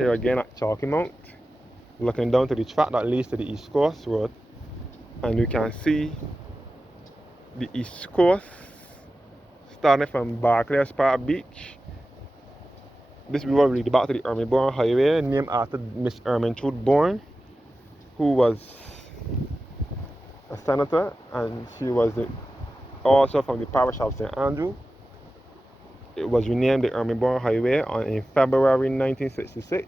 here again at Chalky Mount, looking down to the track that leads to the East Coast Road, and you can see the East Coast starting from Barclays Park Beach. This will lead back to the Ermine Highway, named after Miss Ermintrude Bourne, who was a senator, and she was also from the parish of St. Andrew. It was renamed the Ermine Highway in February 1966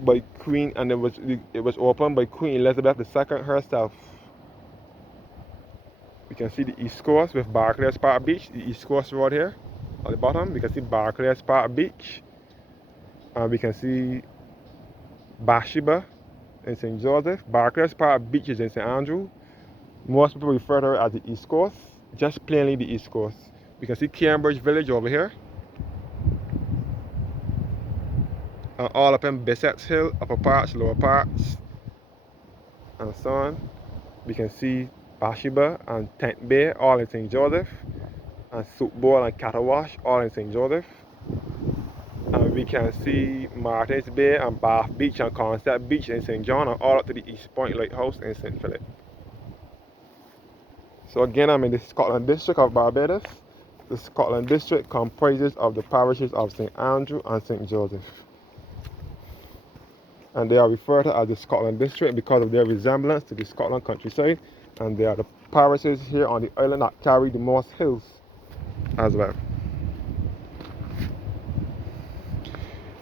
by Queen, and it was opened by Queen Elizabeth II herself. You can see the East Coast with Barclays Park Beach, the East Coast Road here at the bottom. We can see Barclays Park Beach, and we can see Bathsheba in St. Joseph. Barclays Park Beach is in St. Andrew. Most people refer to it as the East Coast, just plainly the East Coast. We can see Cambridge Village over here, and all up in Bissett's Hill, upper parts, lower parts, and so on. We can see Bathsheba and Tent Bay, all in St. Joseph, and Soup Bowl and Cattle Wash, all in St. Joseph. And we can see Martins Bay and Bath Beach and Concept Beach in St. John, and all up to the East Point Lighthouse in St. Philip. So again, I'm in the Scotland District of Barbados. The Scotland District comprises of the parishes of St. Andrew and St. Joseph. And they are referred to as the Scotland District because of their resemblance to the Scotland countryside, and they are the parishes here on the island that carry the most hills as well.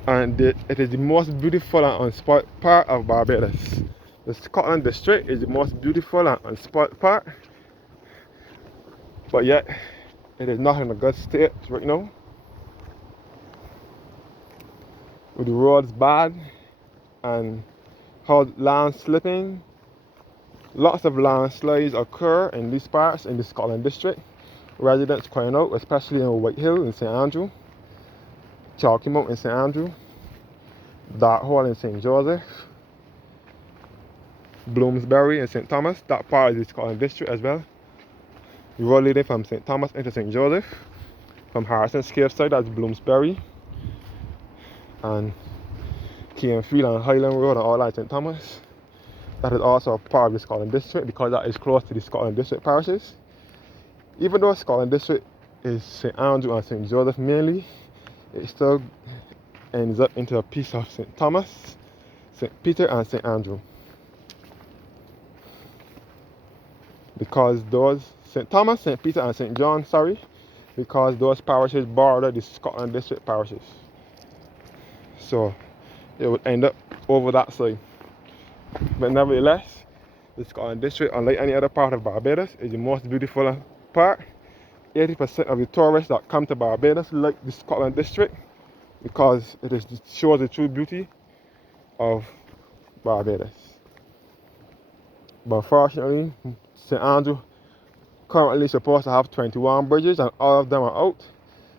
And it is the most beautiful and unspoiled part of Barbados. The Scotland District is the most beautiful and unspoiled part, but yet it is not in a good state right now. With the roads bad and how land slipping, lots of landslides occur in these parts in the Scotland District. Residents crying out, especially in Whitehill in St. Andrew, Chalky Mount in St. Andrew, Darthole in St. Joseph, Bloomsbury in St. Thomas. That part is the Scotland District as well. The road leading from St. Thomas into St. Joseph, from Harrison's Cave side, that's Bloomsbury, and Cairnfield and Highland Road and all that St. Thomas. That is also a part of the Scotland District because that is close to the Scotland District parishes. Even though Scotland District is St. Andrew and St. Joseph mainly, it still ends up into a piece of St. Thomas, St. Peter and St. Andrew. Because those, St. Thomas, St. Peter and St. John, because those parishes border the Scotland District parishes. So it would end up over that side. But nevertheless, the Scotland District, unlike any other part of Barbados, is the most beautiful part. 80% of the tourists that come to Barbados like the Scotland District because it shows the true beauty of Barbados. But unfortunately, St. Andrew currently supposed to have 21 bridges and all of them are out.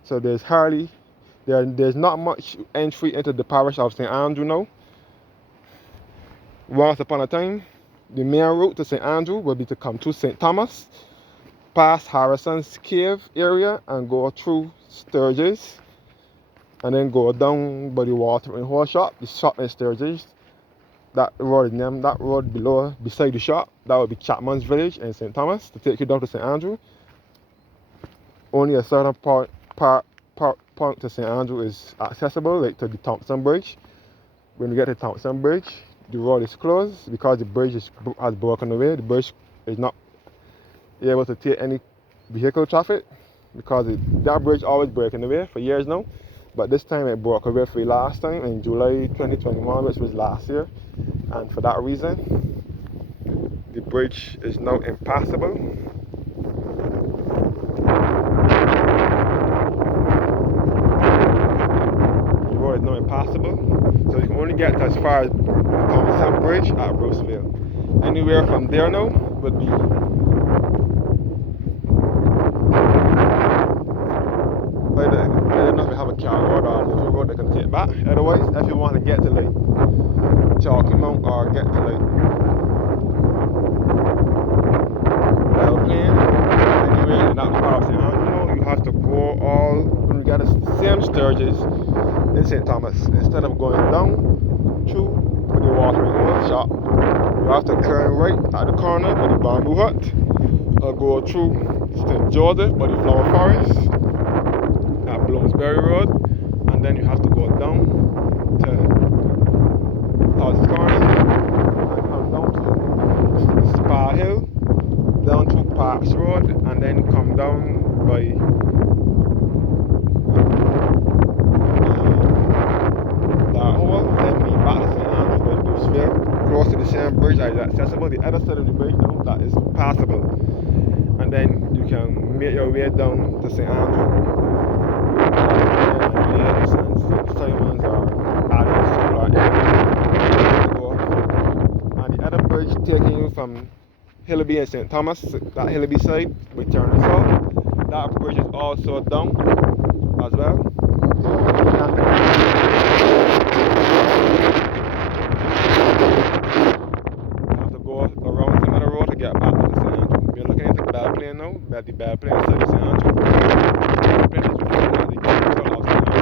So there's not much entry into the parish of St. Andrew now. Once upon a time, the main route to St. Andrew would be to come to St. Thomas, past Harrison's Cave area and go through Sturgis, and then go down by the watering hole shop, the shop in Sturgis. That road is named, that road below, beside the shop, that would be Chapman's Village in St. Thomas to take you down to St. Andrew. Only a certain point to St. Andrew is accessible, like to the Thompson Bridge. When you get to Thompson Bridge, the road is closed because the bridge has broken away. The bridge is not able to take any vehicle traffic because that bridge always breaking away for years now. But this time it broke away for the last time in July 2021, which was last year. And for that reason, the bridge is now impassable. The road is now impassable. So you can only get as far as Thompson Bridge at Bruceville. Anywhere from there now would be I don't know if we have a car road or a little road that can take back. Otherwise, if you want to get to like Chalky Mount or get to like Belle Plaine, anywhere in that part of St. Andrew, you have to go all when you get the same sturges in St. Thomas. Instead of going down through with the watering hole shop, you have to turn right at the corner by the bamboo hut, or go through St. Joseph by the flower forest at Bloomsbury Road, and then you have to go down to Todd's Corner and come down to Spa Hill, down to Parks Road, and then come down by that hole, then meet back to St. Andrew by Bruce Fair, close to the same bridge that is accessible. The other side of the bridge now that is passable, and then you can make your way down to St. Andrew. And St. Simon's or Alice or and the other bridge taking you from Hillaby and St. Thomas, that Hillaby side, we turn south. That bridge is also down as well. You have to go around some other road to get back to St. Andrew. We're looking at the Bell Plain now, at the Bell Plain side of St. Andrew. Bell Plain is referred to as the capital of St. Andrew.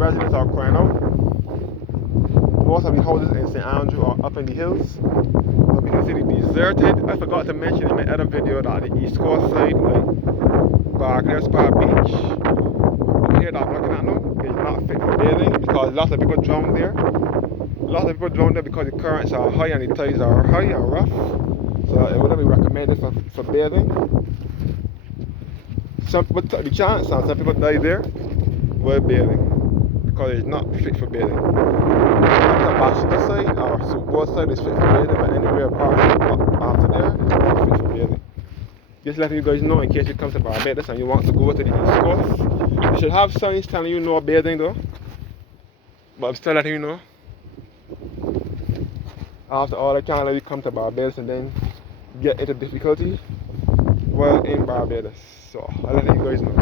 Residents are crying out. Most of the houses in St. Andrew are up in the hills. But we can see the deserted. I forgot to mention in my other video that the east coast side, like Barbados Beach, here that I'm looking at now, is not fit for bathing because lots of people drown there. Lots of people drown there because the currents are high and the tides are high and rough. So it wouldn't be recommended for bathing. Some people took the chance and some people died there while bathing, because it's not fit for bathing. The Bachelor side or both side is fit for bathing, but anywhere apart from after there, it's not fit for bathing. Just letting you guys know in case you come to Barbados and you want to go to the east coast. You should have signs telling you no bathing though, but I'm still letting you know. After all, I can't let you come to Barbados and then get into difficulty while in Barbados. So I'll let you guys know.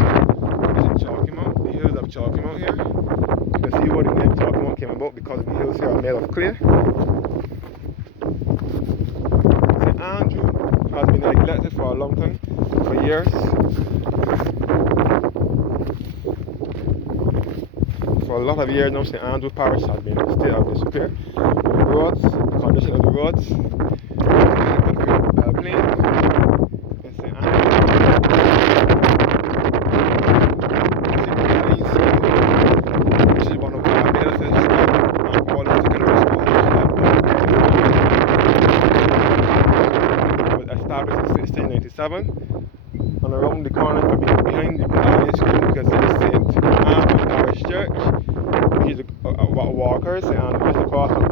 This is Chalky Mount, the hills of Chalky Mount here. You can see where the name Chalky Mount came about because the hills here are made of clay. St. Andrew has been neglected for a long time, for years. For a lot of years now, St. Andrew Parish has been in a state of disrepair. The roads, the condition of the roads, in St. Andrew. This is one of Barbados' and all the secondary schools. It was established in 1697. And around the corner behind the Italian school, you can see the St. Andrew Parish Church, which is a walkers, and just across from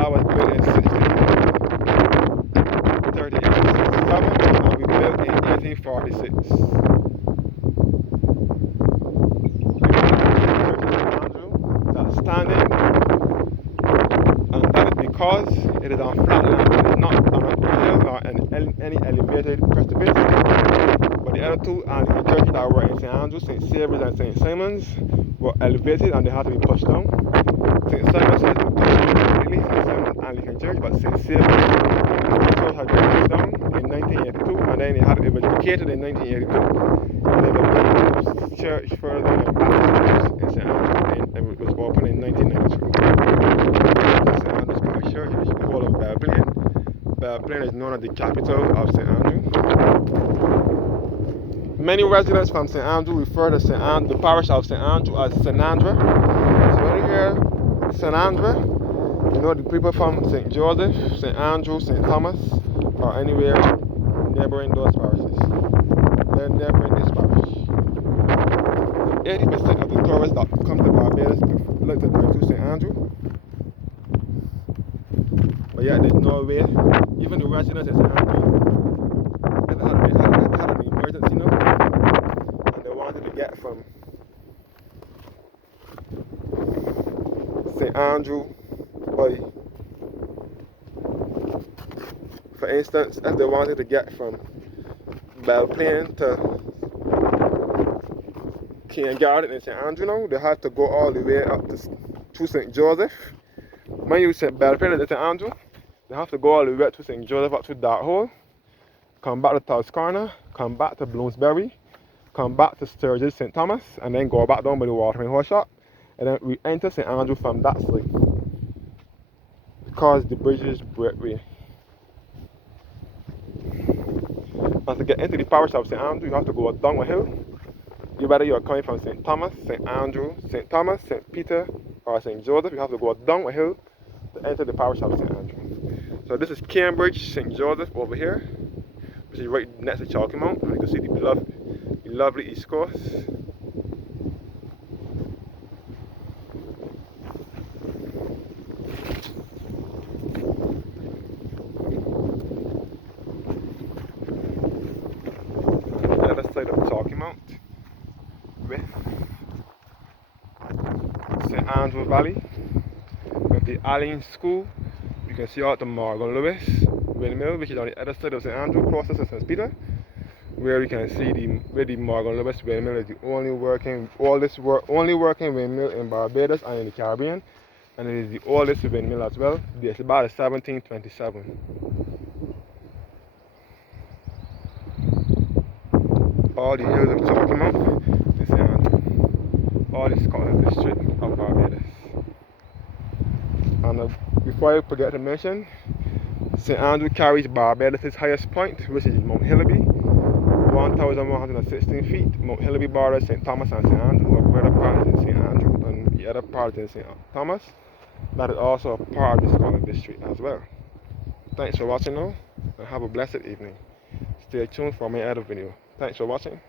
that was built in 1637 and we built in 1846. That's standing, and that is because it is on flat land. It is not on a hill or any elevated precipice. But the other two Anglican churches that were in St. Andrew, St. Saviour's and St. Simon's, were elevated and they had to be pushed down. St. Simon's has been pushed completely, St. Simon's Anglican Church, but St. Saviour's Church has been pushed down in 1982, and then it had to be vacated in 1982. And then they built the church further in Barbados in St. Andrew, and it was opened in 1993. St. Andrew's Parish Church, which is the whole of Bell Plain. Bell Plain is known as the capital of St. Andrew. Many residents from St. Andrew refer to the parish of St. Andrew as St. Andrew. So when you hear St. Andrew, you know the people from St. Joseph, St. Andrew, St. Thomas, or anywhere neighboring those parishes. They're neighboring this parish. 80% of the tourists that come to Barbados look to go to St. Andrew. But yet there's no way, even the residents of St. Andrew, they had an emergency now, and they wanted to get from St. Andrew Bay. For instance, if they wanted to get from Belplain to King Garden in St. Andrew now, they have to go all the way up to St. Joseph. When you St. Belplain and St. Andrew, they have to go all the way up to St. Joseph, up to Darthole, come back to Toscana, come back to Bloomsbury, come back to Sturgis, St. Thomas, and then go back down by the watering hole shop, and then we enter St. Andrew from that side, because the bridges break way. And to get into the parish of St. Andrew, you have to go down a hill. Whether you're coming from St. Thomas, St. Andrew, St. Thomas, St. Peter, or St. Joseph, you have to go down a hill to enter the parish of St. Andrew. So this is Cambridge, St. Joseph over here, which is right next to Chalky Mount. You can see the lovely East Coast. On the other side of Chalky Mount, with St. Andrew Valley, with the Allen School. You can see out the Morgan Lewis windmill, which is on the other side of St. Andrew, closer to St. Peter, where you can see the Morgan Lewis windmill is the only working windmill in Barbados and in the Caribbean, and it is the oldest windmill as well. It's about 1727. All the hills of Chalky Mount in St. Andrew, all the Scotland district of Barbados. And before I forget to mention, St. Andrew carries Barbados' highest point, which is Mount Hillaby, 1,116 feet. Mount Hillaby borders St. Thomas and St. Andrew. A greater part is in St. Andrew, and the other part is in St. Thomas. That is also a part of the Scotland district as well. Thanks for watching now, and have a blessed evening. Stay tuned for my other video. Thanks for watching.